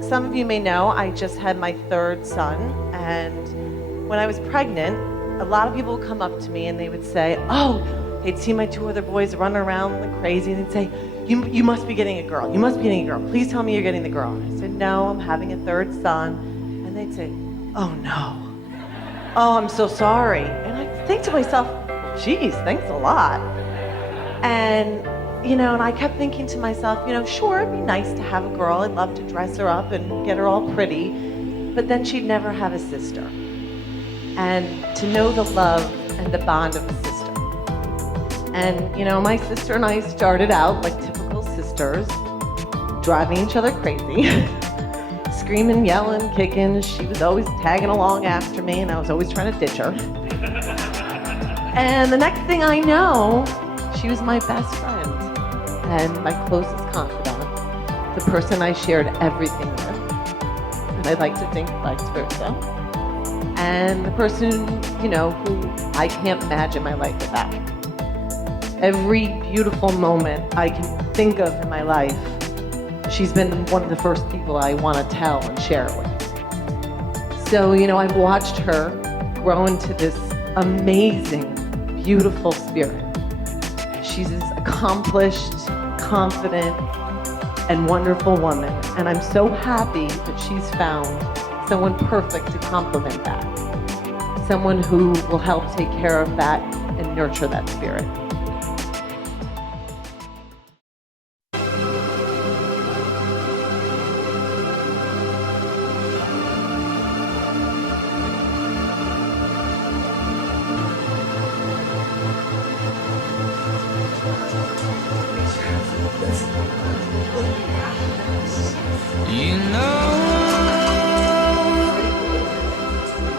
Some of you may know I just had my third son, and when I was pregnant, a lot of people would come up to me and they would say, oh, they'd see my two other boys running around like crazy, and they'd say, you must be getting a girl. You must be getting a girl. Please tell me you're getting the girl. And I said, no, I'm having a third son. And they'd say, oh no. Oh, I'm so sorry. And I think to myself, geez, thanks a lot. And and I kept thinking to myself, sure, it'd be nice to have a girl. I'd love to dress her up and get her all pretty, but then she'd never have a sister. And to know the love and the bond of a sister. And, my sister and I started out like typical sisters, driving each other crazy, screaming, yelling, kicking. She was always tagging along after me, and I was always trying to ditch her. And the next thing I know, she was my best friend and my closest confidant, the person I shared everything with, and I'd like to think vice versa, and the person, who I can't imagine my life without. Every beautiful moment I can think of in my life, she's been one of the first people I want to tell and share it with. So, I've watched her grow into this amazing, beautiful spirit. She's this accomplished, confident, and wonderful woman, and I'm so happy that she's found someone perfect to complement that. Someone who will help take care of that and nurture that spirit.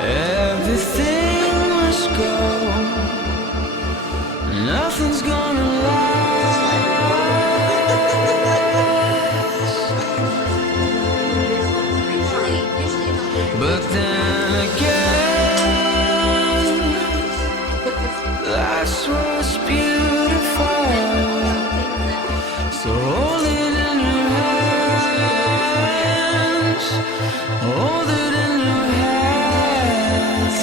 Everything must go. Nothing's gonna last. But then again, that's what's beautiful. So hold it in your hands. Hold it in your hands.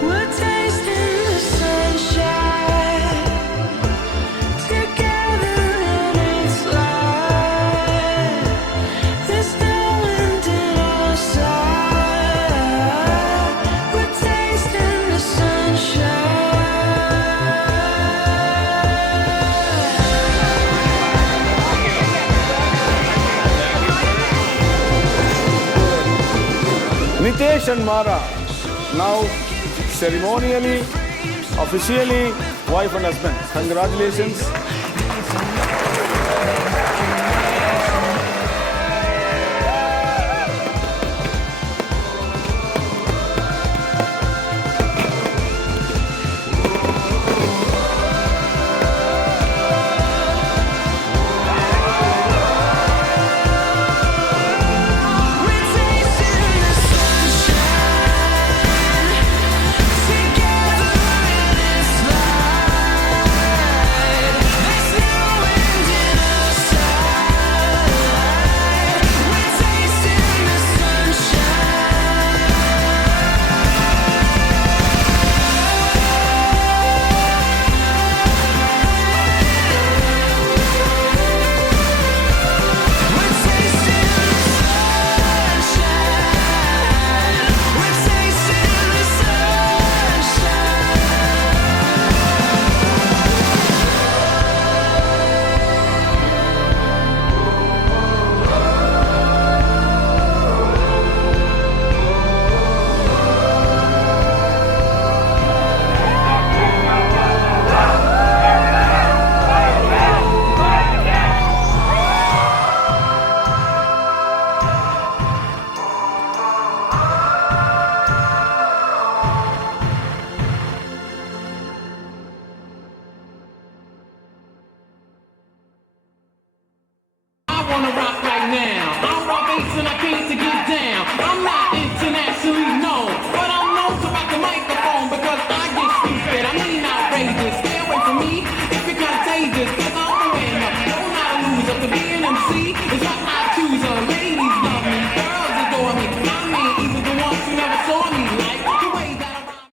We're tasting the sunshine together, and it's like there's no end in our sight. We're tasting the Nitesh and Mara, now ceremonially, officially, wife and husband. Congratulations.